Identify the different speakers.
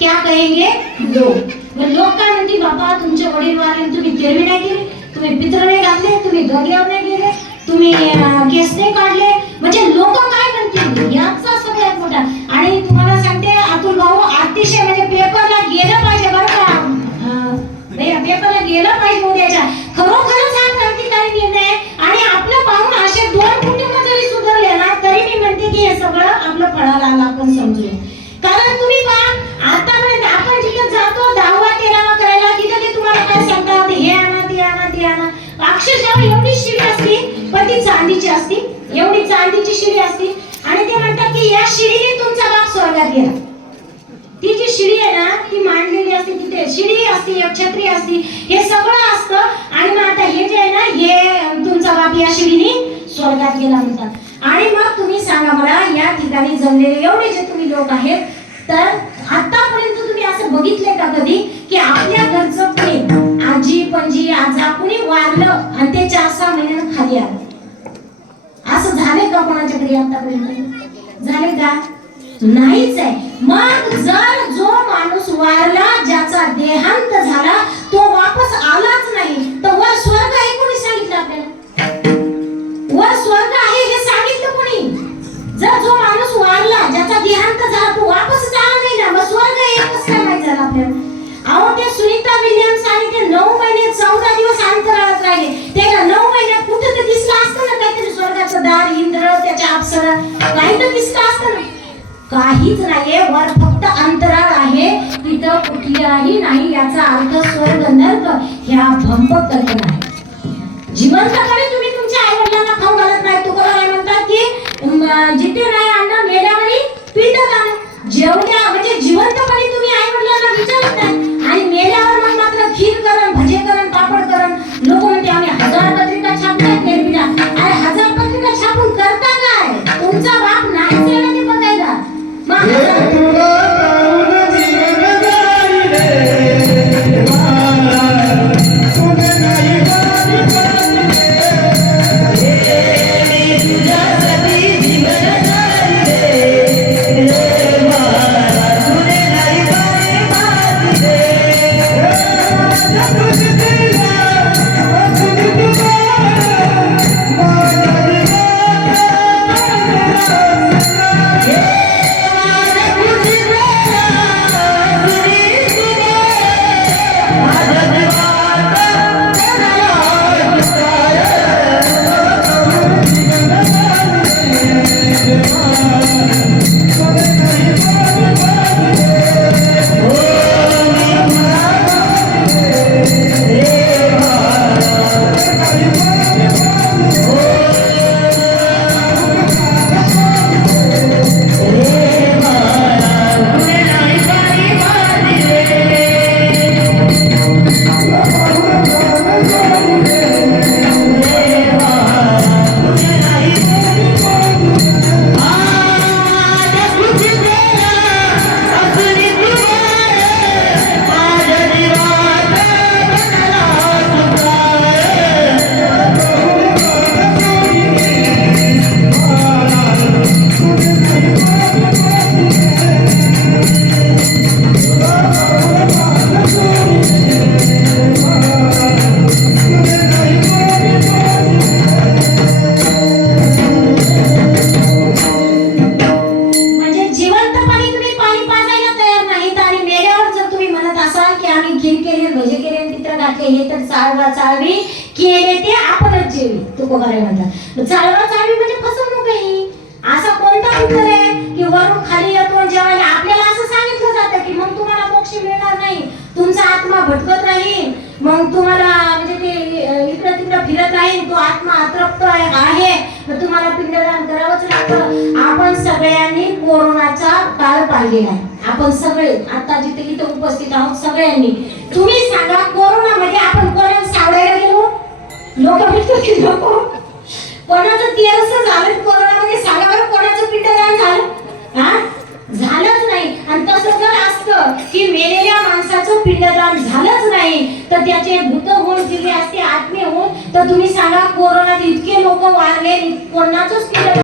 Speaker 1: क्या कहेंगे? दो लोक काय म्हणतील बाबा तुमचे वडील वारले तुम्ही गिरवी नाही तुम्ही पित्र नाही घातले तुम्ही गगल्यावर नाही गेले तुम्ही केस नाही काढले म्हणजे लोक काय म्हणतील याचा सगळ्यात मोठा आणि तुम्हाला सांगते अतुल भाऊ अतिशय म्हणजे पेपरला गेलं पाहिजे बरं का? पेपरला गेलं पाहिजे उद्याच्या. खरोखरच हा काय निर्णय आणि आपलं पाहून असे दोन कुटुंब जरी सुधारले ना तरी मी म्हणते की हे सगळं आपलं फळाला आपण समजूया ती चांदीची असती एवढी चांदीची शिडी असती आणि ते म्हणतात की या शिडीने तुमचा बाप स्वर्गात गेला. ती जी शिडी आहे ना ती मांडलेली असते तिथे. शिडी असते एक छत्री असते हे सगळं असतं. आणि मग आता हे जे आहे ना हे तुमचा बाप या शिडीने स्वर्गात गेला म्हणतात. आणि मग तुम्ही सांगा मला या ठिकाणी जमलेले एवढे जे तुम्ही लोक आहेत तर आतापर्यंत तुम्ही असं बघितलंय का कधी? की आपल्या घरचं कुणी आजी पणजी आजा कुणी वारलं आणि ते चार सहा महिन्यानं खाली आलं? असं का कोणाच्या घरी आतापर्यंत झाले का? नाहीच आहे. मग जर जो काहीच नाहीये. वर फक्त अंतराळ आहे. तिथं कुठल्याही नाही याचा अर्थ स्वर्ग नर्क ह्या भंप कल्पना आहे जिवंतपणे तुम्ही हे तर चाळवा चाळवी केले ते आपणच जेवी. तुकोबाराय म्हणतात चाळवा चाळवी म्हणजे फसवणूक आहे असा कोणता उत्तर आहे की वरून खाली येतो जेवायला आपल्याला असं सांगितलं जातं की मग तुम्हाला मोक्ष मिळणार नाही. तुमचा आत्मा भटकत राहील. मग तुम्हाला म्हणजे ते इकडं तिकडं फिरत राहील. तो आत्मा अतृप्त आहे. तर तुम्हाला पिंडदान करावंच लागतं. आपण सगळ्यांनी कोरोनाचा काळ पाहिलेला आहे. आपण सगळे आता जिथे इथे उपस्थित आहोत सगळ्यांनी. तुम्ही सांगा कोरोनामध्ये आपण कोणाला सावडायला गेलो? लोक भेटतो की? नको कोणाचं तेरस झालं कोरोनामध्ये सांगा बरं कोणाचं पिंडदान झालं? हा? झालंच नाही. आणि तसं जर असतं की मेलेल्या माणसाचं पिंडदान झालंच नाही तर त्याचे भूत होऊन दिले असते आत्मे होऊन तर तुम्ही सांगा कोरोनात इतके लोक वारले कोणाचंच पिंड